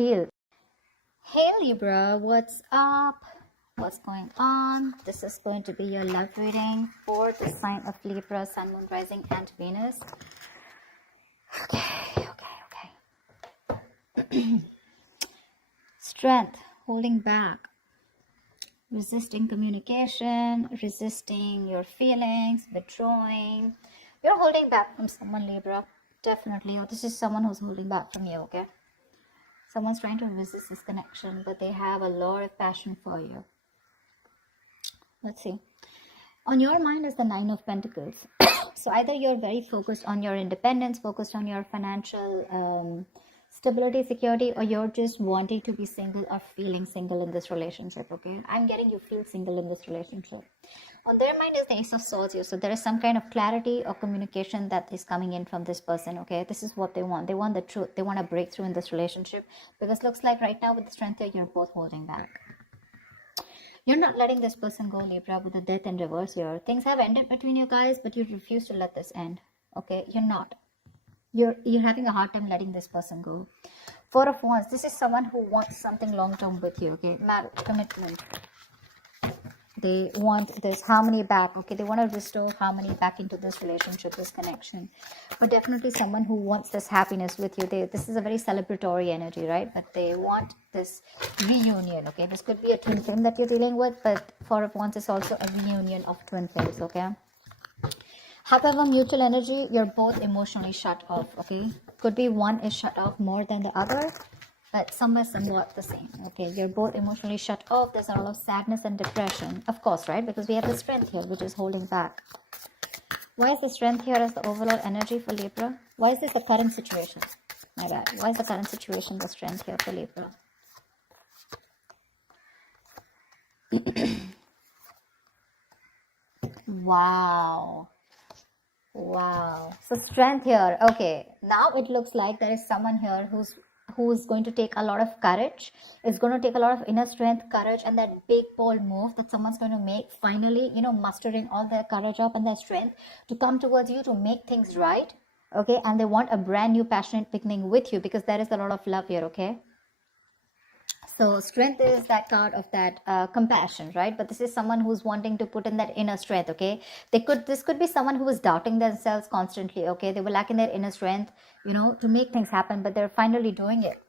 heal. Hey Libra, what's up? What's going on? This is going to be your love reading for the sign of Libra, Sun, Moon, Rising, and Venus. Okay. Strength, holding back, resisting communication, resisting your feelings, withdrawing. You're holding back from someone, Libra. Definitely. Or this is someone who's holding back from you, okay? Someone's trying to resist this connection, but they have a lot of passion for you. Let's see. On your mind is the Nine of Pentacles. So either you're very focused on your independence, focused on your financial stability, security, or you're just wanting to be single or feeling single in this relationship, okay? I'm getting you feel single in this relationship. On their mind is the Ace of Swords here. So there is some kind of clarity or communication that is coming in from this person, okay? This is what they want. They want the truth. They want a breakthrough in this relationship, because looks like right now with the Strength here, you're both holding back. You're not letting this person go, Libra, with the Death in reverse here. Things have ended between you guys, but you refuse to let this end, okay? You're not. You're having a hard time letting this person go. Four of Wands. This is someone who wants something long-term with you, okay? Marriage, commitment. They want this harmony back, okay? They want to restore harmony back into this relationship, this connection. But definitely someone who wants this happiness with you. This is a very celebratory energy, right? But they want this reunion, okay? This could be a twin flame that you're dealing with, but Four of Wands is also a reunion of twin flames, okay? However, mutual energy, you're both emotionally shut off, okay? Could be one is shut off more than the other, but somewhat the same, okay? You're both emotionally shut off. There's a lot of sadness and depression, of course, right? Because we have the Strength here, which is holding back. Why is the Strength here as the overall energy for Libra? Why is this the current situation? My bad. Why is the current situation the Strength here for Libra? Wow. So Strength here. Okay. Now it looks like there is someone here who's going to take a lot of courage. It's going to take a lot of inner strength, courage, and that big bold move that someone's going to make, finally, mustering all their courage up and their strength to come towards you to make things right. Okay. And they want a brand new passionate beginning with you, because there is a lot of love here. Okay. So Strength is that card of that compassion, right? But this is someone who's wanting to put in that inner strength, okay? This could be someone who is doubting themselves constantly, okay? They were lacking their inner strength, to make things happen, but they're finally doing it.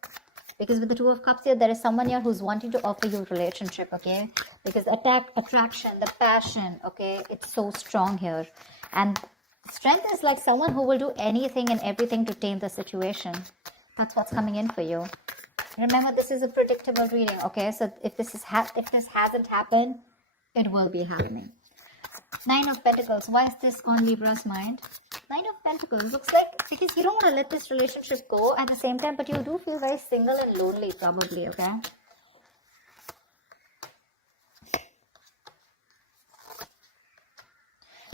Because with the Two of Cups here, there is someone here who's wanting to offer you a relationship, okay? Because attraction, the passion, okay? It's so strong here. And Strength is like someone who will do anything and everything to tame the situation. That's what's coming in for you. Remember, this is a predictable reading, okay? So if this hasn't happened, it will be happening. Nine of Pentacles. Why is this on Libra's mind? Nine of Pentacles. Looks like because you don't want to let this relationship go at the same time, but you do feel very single and lonely probably, okay?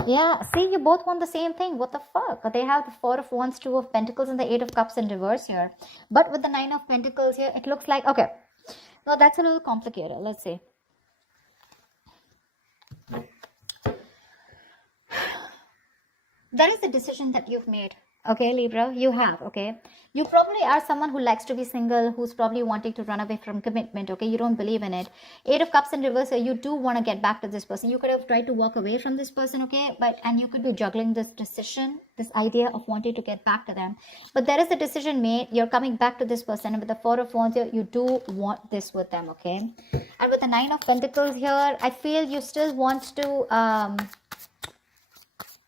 Yeah, see, you both want the same thing. What the fuck? They have the Four of Wands, Two of Pentacles, and the Eight of Cups in reverse here. But with the Nine of Pentacles here, it looks like, okay, no, that's a little complicated. Let's see. There is a decision that you've made. Okay, Libra, you have, okay? You probably are someone who likes to be single, who's probably wanting to run away from commitment, okay? You don't believe in it. Eight of Cups in reverse, you do want to get back to this person. You could have tried to walk away from this person, okay? And you could be juggling this decision, this idea of wanting to get back to them. But there is a decision made. You're coming back to this person. And with the Four of Wands here, you do want this with them, okay? And with the Nine of Pentacles here, I feel you still want to...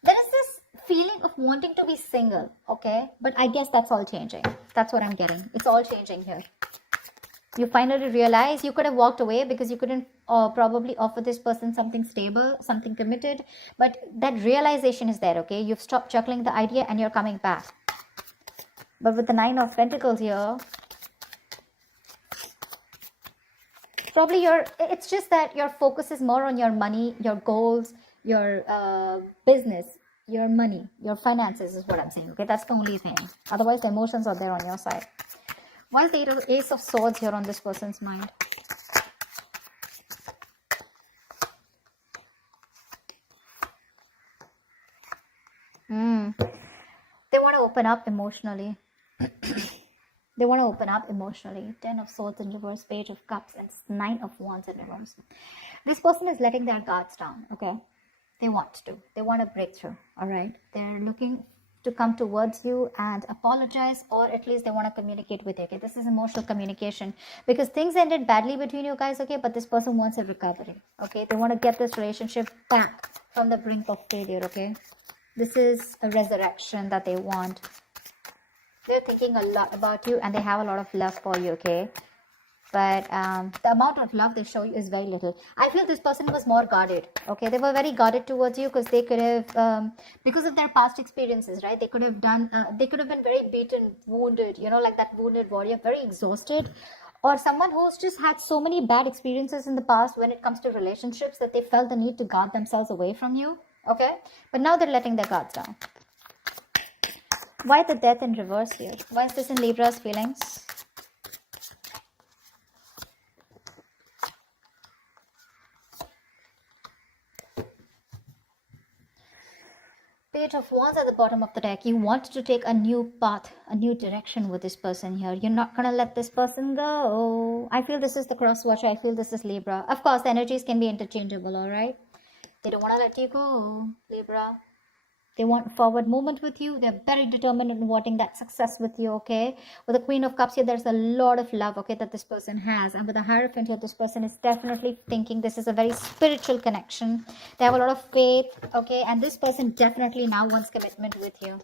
there is this feeling of wanting to be single, okay? But I guess that's all changing. That's what I'm getting. It's all changing here. You finally realize you could have walked away because you couldn't probably offer this person something stable, something committed. But that realization is there, okay? You've stopped juggling the idea and you're coming back. But with the Nine of Pentacles here, probably it's just that your focus is more on your money, your goals, your business, your money, your finances is what I'm saying, okay? That's the only thing. Otherwise, the emotions are there on your side. Why is the Ace of Swords here on this person's mind? They want to open up emotionally. They want to open up emotionally. 10 of Swords in reverse, Page of Cups, and 9 of Wands in reverse. This person is letting their guards down, okay? They want to. They want a breakthrough, all right? They're looking to come towards you and apologize, or at least they want to communicate with you, okay? This is emotional communication because things ended badly between you guys, okay? But this person wants a recovery, okay? They want to get this relationship back from the brink of failure, okay? This is a resurrection that they want. They're thinking a lot about you and they have a lot of love for you, okay? But the amount of love they show you is very little. I feel this person was more guarded, okay? They were very guarded towards you because they could have, because of their past experiences, right? They could have done, they could have been very beaten, wounded, you know, like that wounded warrior, very exhausted. Or someone who's just had so many bad experiences in the past when it comes to relationships that they felt the need to guard themselves away from you, okay? But now they're letting their guards down. Why the Death in reverse here? Why is this in Libra's feelings? Page of Wands at the bottom of the deck. You want to take a new path, a new direction with this person here. You're not going to let this person go. I feel this is the cross watcher. I feel this is Libra. Of course, the energies can be interchangeable, all right? They don't want to let you go, Libra. They want forward movement with you. They're very determined in wanting that success with you, okay? With the Queen of Cups here, there's a lot of love, okay, that this person has. And with the Hierophant here, this person is definitely thinking this is a very spiritual connection. They have a lot of faith, okay? And this person definitely now wants commitment with you.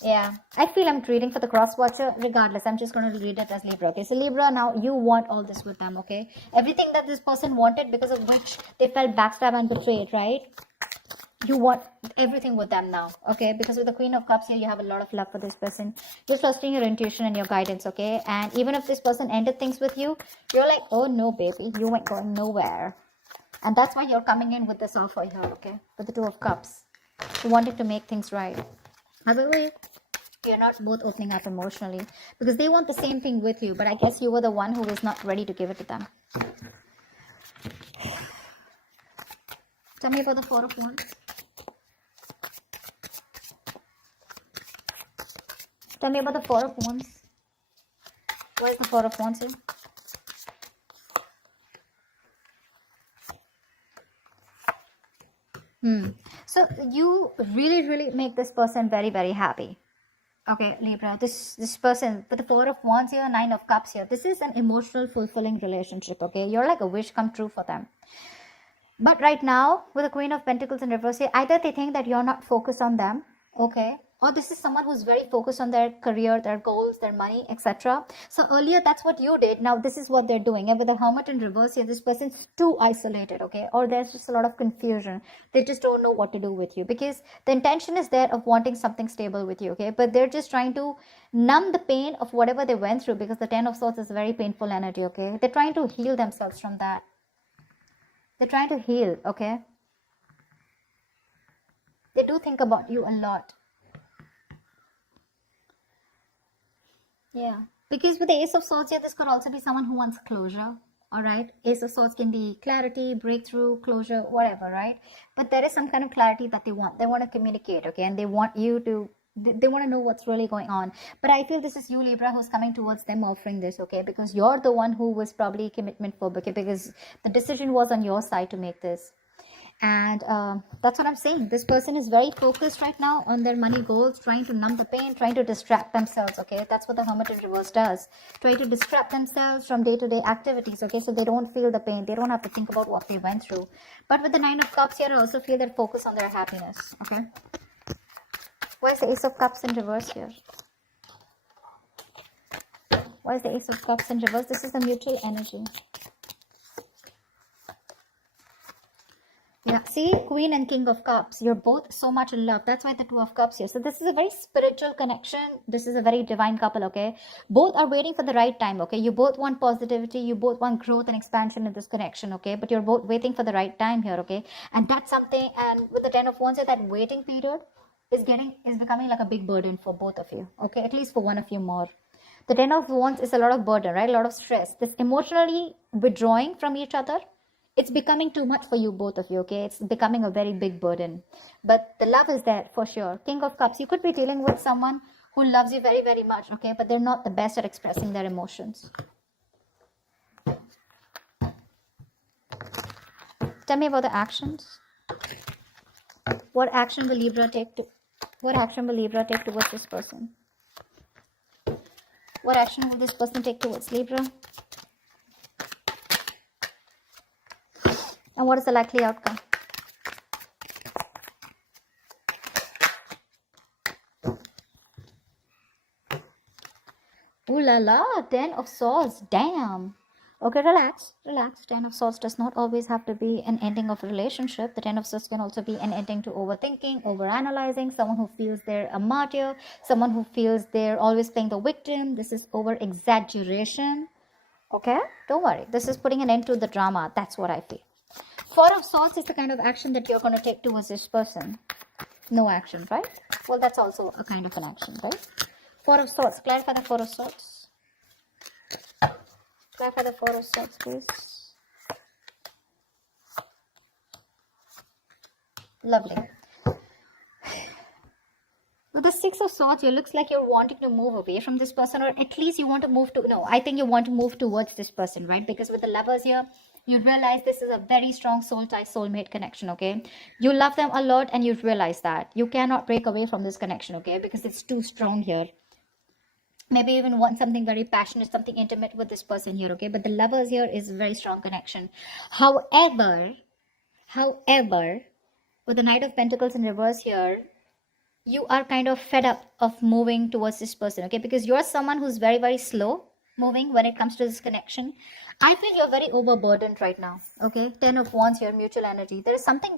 Yeah, I feel I'm reading for the cross watcher. Regardless, I'm just going to read it as Libra, okay? So Libra, now you want all this with them, okay? Everything that this person wanted, because of which they felt backstabbed and betrayed, right? You want everything with them now, okay? Because with the Queen of Cups here, you have a lot of love for this person. You're trusting your intuition and your guidance, okay? And even if this person ended things with you, you're like, oh no, baby, you ain't going nowhere. And that's why you're coming in with this offer here, okay? With the Two of Cups. You wanted to make things right. Otherwise, you're not both opening up emotionally because they want the same thing with you, but I guess you were the one who is not ready to give it to them. Tell me about the Four of Wands. Tell me about the Four of Wands. Why is the Four of Wands here? So you really make this person very happy. Okay, Libra, this person with the Four of Wands here, Nine of Cups here. This is an emotional fulfilling relationship, okay? You're like a wish come true for them. But right now, with the Queen of Pentacles in reverse here, either they think that you're not focused on them, okay? Or this is someone who's very focused on their career, their goals, their money, etc. So earlier, that's what you did. Now, this is what they're doing. And with the Hermit in reverse here, this person's too isolated, okay? Or there's just a lot of confusion. They just don't know what to do with you. Because the intention is there of wanting something stable with you, okay? But they're just trying to numb the pain of whatever they went through. Because the Ten of Swords is a very painful energy, okay? They're trying to heal themselves from that. They're trying to heal, okay? They do think about you a lot. Yeah, because with the Ace of Swords here, this could also be someone who wants closure, all right? Ace of Swords can be clarity, breakthrough, closure, whatever, right? But there is some kind of clarity that they want. They want to communicate, okay? And they want you to, they want to know what's really going on. But I feel this is you, Libra, who's coming towards them offering this, okay? Because you're the one who was probably commitment phobic, okay? Because the decision was on your side to make this. And that's what I'm saying. This person is very focused right now on their money goals, trying to numb the pain, trying to distract themselves, okay? That's what the Hermit in reverse does. Try to distract themselves from day-to-day activities, okay? So they don't feel the pain. They don't have to think about what they went through. But with the Nine of Cups here, I also feel that focus on their happiness, okay? Why is the Ace of Cups in reverse here? Why is the Ace of Cups in reverse? This is the mutual energy. Yeah, see, Queen and King of Cups, you're both so much in love. That's why the Two of Cups here. So this is a very spiritual connection. This is a very divine couple, okay? Both are waiting for the right time, okay? You both want positivity. You both want growth and expansion in this connection, okay? But you're both waiting for the right time here, okay? And that's something, and with the Ten of Wands here, that waiting period is becoming like a big burden for both of you, okay? At least for one of you more. The Ten of Wands is a lot of burden, right? A lot of stress. This emotionally withdrawing from each other, it's becoming too much for you, both of you, okay? It's becoming a very big burden. But the love is there for sure. King of Cups, you could be dealing with someone who loves you very, very much, okay? But they're not the best at expressing their emotions. Tell me about the actions. What action will Libra take towards this person? What action will this person take towards Libra? And what is the likely outcome? Ooh la la, 10 of Swords, damn. Okay, relax. 10 of Swords does not always have to be an ending of a relationship. The 10 of Swords can also be an ending to overthinking, overanalyzing, someone who feels they're a martyr, someone who feels they're always playing the victim. This is over-exaggeration. Okay, don't worry. This is putting an end to the drama. That's what I feel. 4 of Swords is the kind of action that you're going to take towards this person. No action, right? Well, that's also a kind of an action, right? 4 of Swords. Clarify the 4 of Swords. Clarify the 4 of Swords, please. Lovely. With the 6 of Swords, it looks like you're wanting to move away from this person, or at least you want to move to... No, I think you want to move towards this person, right? Because with the Lovers here, you realize this is a very strong soul tie, soulmate connection, okay? You love them a lot and you realize that. You cannot break away from this connection, okay? Because it's too strong here. Maybe even want something very passionate, something intimate with this person here, okay? But the Lovers here is a very strong connection. However, with the Knight of Pentacles in reverse here, you are kind of fed up of moving towards this person, okay? Because you're someone who's very, very slow moving when it comes to this connection. I feel you're very overburdened right now, okay? 10 of Wands here, mutual energy. There is something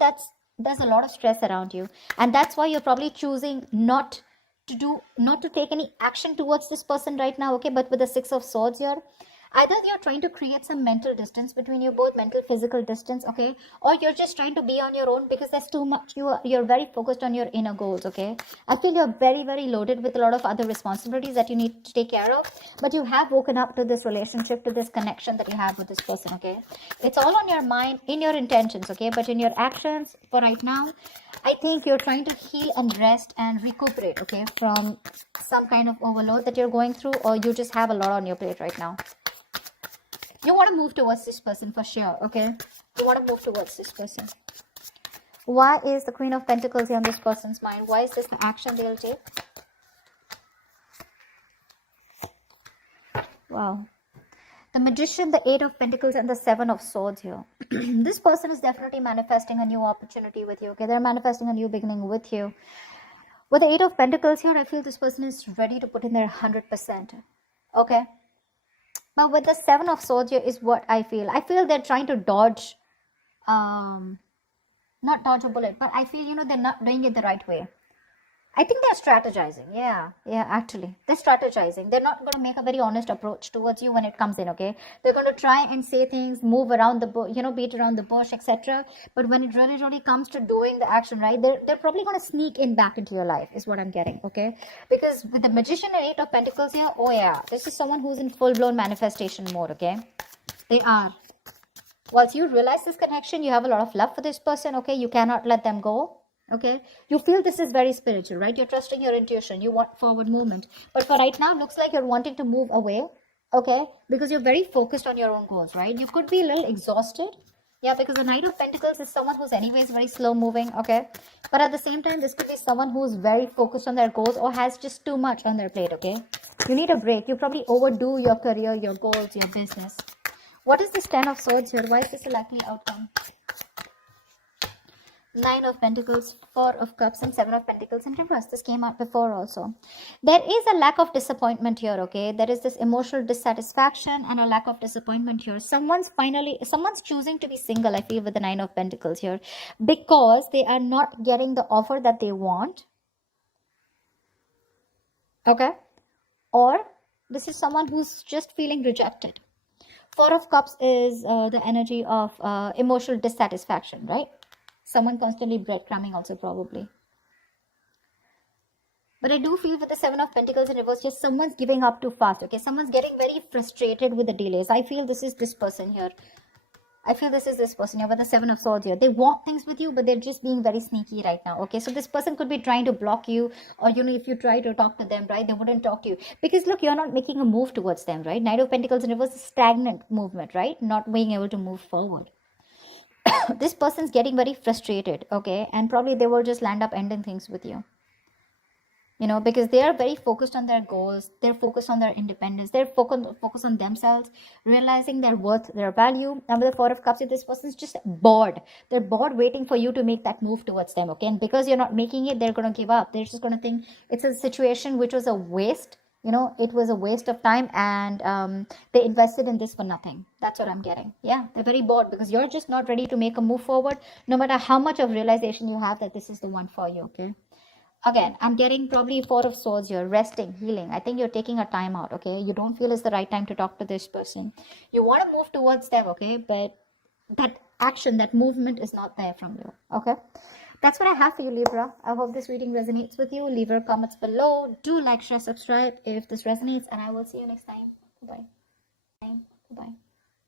there's a lot of stress around you. And that's why you're probably choosing not to take any action towards this person right now, okay? But with the 6 of Swords here, either you're trying to create some mental distance between you both, mental, physical distance, okay? Or you're just trying to be on your own because there's too much, you're very focused on your inner goals, okay? I feel you're very, very loaded with a lot of other responsibilities that you need to take care of, but you have woken up to this relationship, to this connection that you have with this person, okay? It's all on your mind, in your intentions, okay? But in your actions, for right now, I think you're trying to heal and rest and recuperate, okay? From some kind of overload that you're going through, or you just have a lot on your plate right now. You want to move towards this person for sure, okay? You want to move towards this person. Why is the Queen of Pentacles here on this person's mind? Why is this the action they'll take? Wow. The Magician, the 8 of Pentacles, and the 7 of Swords here. This person is definitely manifesting a new opportunity with you, okay? They're manifesting a new beginning with you. With the 8 of Pentacles here, I feel this person is ready to put in their 100%, okay? But with the 7 of Swords here is what I feel. I feel they're trying to dodge, not dodge a bullet, but I feel, they're not doing it the right way. I think they're strategizing. Yeah, actually. They're strategizing. They're not going to make a very honest approach towards you when it comes in, okay? They're going to try and say things, move around the bush, beat around the bush, etc. But when it really, really comes to doing the action, right, they're probably going to sneak in back into your life, is what I'm getting, okay? Because with the Magician and 8 of Pentacles here, oh yeah, this is someone who's in full-blown manifestation mode, okay? They are. Once you realize this connection, you have a lot of love for this person, okay? You cannot let them go. Okay, you feel this is very spiritual, right? You're trusting your intuition. You want forward movement. But for right now, looks like you're wanting to move away, okay? Because you're very focused on your own goals, right? You could be a little exhausted. Yeah, because the Knight of Pentacles is someone who's anyways very slow moving, okay? But at the same time, this could be someone who's very focused on their goals or has just too much on their plate, okay? You need a break. You probably overdo your career, your goals, your business. What is this 10 of Swords here? Why is this a likely outcome? 9 of Pentacles, 4 of Cups, and 7 of Pentacles in reverse. This came out before also. There is a lack of disappointment here, okay? There is this emotional dissatisfaction and a lack of disappointment here. Someone's choosing to be single, I feel, with the 9 of Pentacles here, because they are not getting the offer that they want, okay? Or this is someone who's just feeling rejected. 4 of Cups is the energy of emotional dissatisfaction, right? Someone constantly breadcrumbing also probably. But I do feel with the 7 of Pentacles in reverse, just someone's giving up too fast, okay? Someone's getting very frustrated with the delays. I feel this is this person here. I feel this is this person. You're with the Seven of Swords here. They want things with you, but they're just being very sneaky right now. Okay, so this person could be trying to block you, or if you try to talk to them, right, they wouldn't talk to you because look, you're not making a move towards them, right? Knight of Pentacles in reverse is stagnant movement, right? Not being able to move forward. This person's getting very frustrated, okay, and probably they will just land up ending things with you. Because they are very focused on their goals, they're focused on their independence, they're focused on themselves, realizing their worth, their value. And with the Four of Cups, this person's just bored. They're bored waiting for you to make that move towards them, okay? And because you're not making it, they're going to give up. They're just going to think it's a situation which was a waste. It was a waste of time, and they invested in this for nothing. That's what I'm getting. Yeah, they're very bored because you're just not ready to make a move forward, no matter how much of realization you have that this is the one for you, okay? Again, I'm getting probably Four of Swords here, resting, healing. I think you're taking a time out, okay? You don't feel it's the right time to talk to this person. You want to move towards them, okay? But that action, that movement is not there from you, okay? That's what I have for you, Libra. I hope this reading resonates with you. Leave your comments below. Do like, share, subscribe if this resonates, and I will see you next time. Bye.